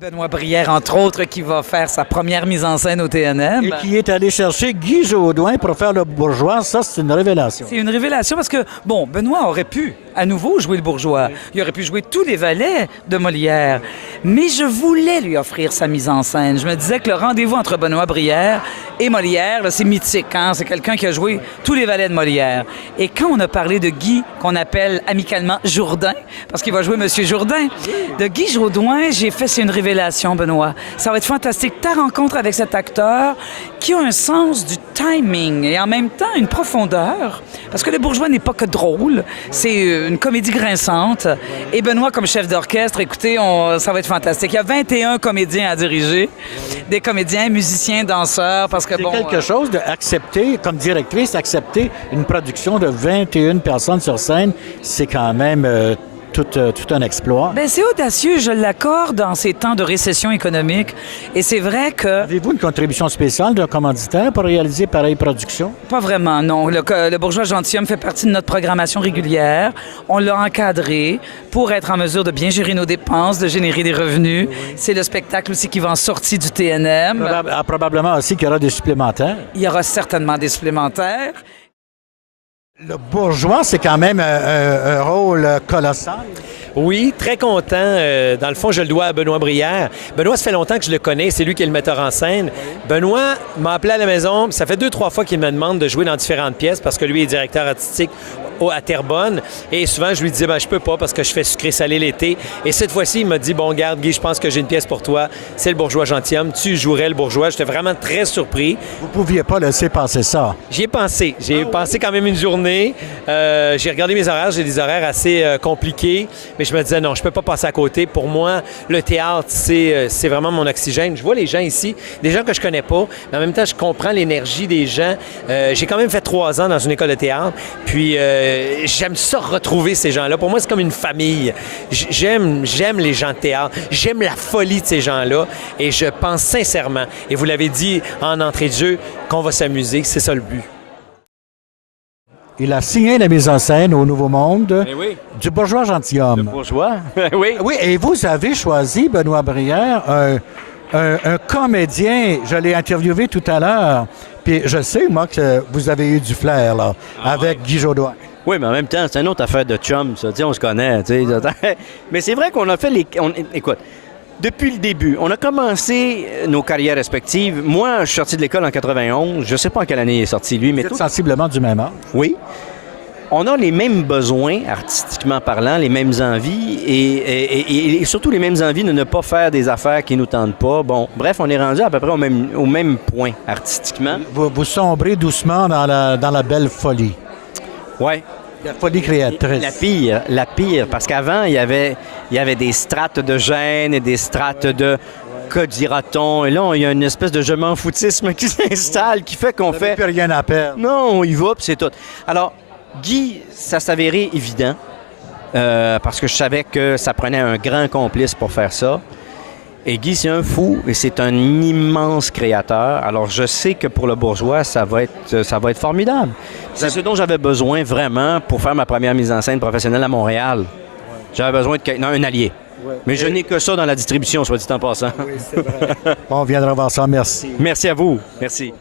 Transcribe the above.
Benoît Brière, entre autres, qui va faire sa première mise en scène au TNM. Et qui est allé chercher Guy Jodoin pour faire le bourgeois. Ça, c'est une révélation. C'est une révélation parce que, bon, Benoît aurait pu à nouveau jouer le bourgeois. Il aurait pu jouer tous les valets de Molière. Mais je voulais lui offrir sa mise en scène. Je me disais que le rendez-vous entre Benoît Brière et Molière, là, c'est mythique. Hein? C'est quelqu'un qui a joué tous les valets de Molière. Et quand on a parlé de Guy, qu'on appelle amicalement Jourdain, parce qu'il va jouer Monsieur Jourdain, de Guy Jodoin, j'ai fait, c'est une révélation, Benoît. Ça va être fantastique. Ta rencontre avec cet acteur qui a un sens du timing et en même temps une profondeur. Parce que le bourgeois n'est pas que drôle, c'est une comédie grinçante. Et Benoît, comme chef d'orchestre, écoutez, ça va être fantastique. Il y a 21 comédiens à diriger, des comédiens, musiciens, danseurs, parce que C'est bon... quelque chose d'accepter, comme directrice, accepter une production de 21 personnes sur scène, c'est quand même tout un exploit. Bien, c'est audacieux, je l'accorde en ces temps de récession économique. Et c'est vrai que... Avez-vous une contribution spéciale d'un commanditaire pour réaliser pareille production? Pas vraiment, non. Le Bourgeois Gentilhomme fait partie de notre programmation régulière. On l'a encadré pour être en mesure de bien gérer nos dépenses, de générer des revenus. C'est le spectacle aussi qui va en sortie du TNM. Probablement aussi qu'il y aura des supplémentaires. Il y aura certainement des supplémentaires. Le bourgeois, c'est quand même un rôle colossal. Oui, très content. Dans le fond, je le dois à Benoît Brière. Benoît, ça fait longtemps que je le connais. C'est lui qui est le metteur en scène. Benoît m'a appelé à la maison. Ça fait 2-3 fois qu'il me demande de jouer dans différentes pièces parce que lui est directeur artistique à Terrebonne. Et souvent, je lui disais, je peux pas parce que je fais sucré-salé l'été. Et cette fois-ci, il m'a dit, bon, garde, Guy, je pense que j'ai une pièce pour toi. C'est le Bourgeois Gentilhomme. Tu jouerais le Bourgeois. J'étais vraiment très surpris. Vous pouviez pas laisser passer ça. J'y ai pensé. J'ai pensé quand même une journée. J'ai regardé mes horaires. J'ai des horaires assez compliqués. Mais je me disais, non, je peux pas passer à côté. Pour moi, le théâtre, c'est vraiment mon oxygène. Je vois les gens ici, des gens que je connais pas, mais en même temps, je comprends l'énergie des gens. J'ai quand même fait 3 ans dans une école de théâtre. Puis, j'aime ça retrouver ces gens-là. Pour moi, c'est comme une famille. J'aime les gens de théâtre. J'aime la folie de ces gens-là. Et je pense sincèrement, et vous l'avez dit en entrée de jeu, qu'on va s'amuser. C'est ça le but. Il a signé la mise en scène au Nouveau Monde oui. du Bourgeois Gentilhomme. Le Bourgeois? Oui. Oui, et vous avez choisi, Benoît Brière, un comédien. Je l'ai interviewé tout à l'heure. Puis je sais, moi, que vous avez eu du flair, là, avec Guy Jodoin. Oui, mais en même temps, c'est une autre affaire de chum, ça. On se connaît, tu sais. Mais c'est vrai qu'on a fait les... Écoute, depuis le début, on a commencé nos carrières respectives. Moi, je suis sorti de l'école en 91. Je ne sais pas en quelle année il est sorti, lui, mais... Vous êtes sensiblement du même âge. Oui. On a les mêmes besoins, artistiquement parlant, les mêmes envies et surtout les mêmes envies de ne pas faire des affaires qui ne nous tentent pas. Bon, bref, on est rendu à peu près au même point artistiquement. Vous sombrez doucement dans la belle folie. Oui. La folie créatrice. La pire, parce qu'avant, il y avait des strates de gêne et des strates de que dira-t-on. Et là, il y a une espèce de je m'en foutisme qui s'installe, qui fait qu'on fait... plus rien à perdre. Non, on y va, puis c'est tout. Alors, Guy, ça s'avérait évident, parce que je savais que ça prenait un grand complice pour faire ça. Et Guy, c'est un fou et c'est un immense créateur. Alors, je sais que pour le Bourgeois, ça va être formidable. C'est ce dont j'avais besoin vraiment pour faire ma première mise en scène professionnelle à Montréal. J'avais besoin d'un allié. Ouais. Mais je n'ai que ça dans la distribution, soit dit en passant. Oui, c'est vrai. On viendra voir ça. Merci. Merci à vous. Merci.